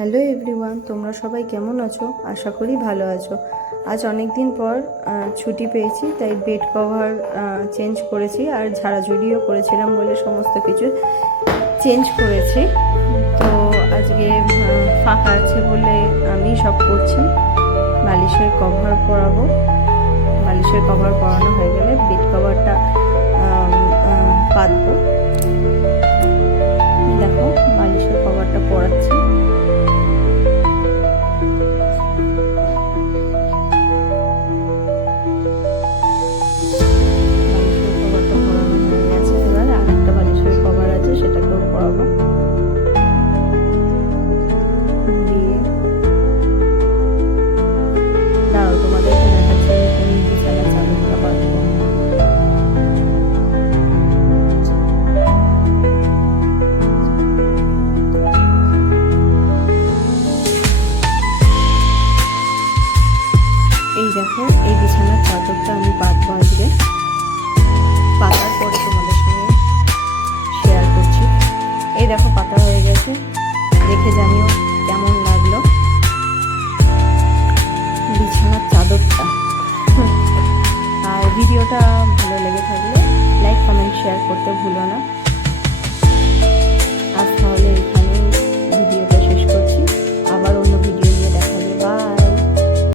Hello everyone, তোমরা সবাই কেমন আছো? আশা করি ভালো আছো। আজ অনেক দিন পর ছুটি পেয়েছি, তাই বেড কভার চেঞ্জ করেছি আর ঝাড়াঝুড়িও করেছিলাম বলে সমস্ত কিছু চেঞ্জ করেছি। তো আজকে ফাঁকা আছে বলে আমি সব করছি। বালিশের কভার পরাবো। বালিশের কভার পরানো হয়ে গেলে বেড কভারটা পাতবো। দেখো বালিশের কভারটা পরাচ্ছি। সেটাকেও পরাবো। দাঁড়াও, তোমাদেরকে দেখাচ্ছি আমি কোন বিছানা চাদরটা বাঁধবো। এই দেখো, এই বিছানার চাদরটা আমি বাঁধবো আজকে। পাতার পরে তোমাদের সঙ্গে শেয়ার করছি। এই দেখো পাতা হয়ে গেছে, দেখে জানিও কেমন লাগলো বিছানার চাদরটা। আর ভিডিওটা ভালো লেগে থাকলে লাইক, কমেন্ট, শেয়ার করতে ভুলো না।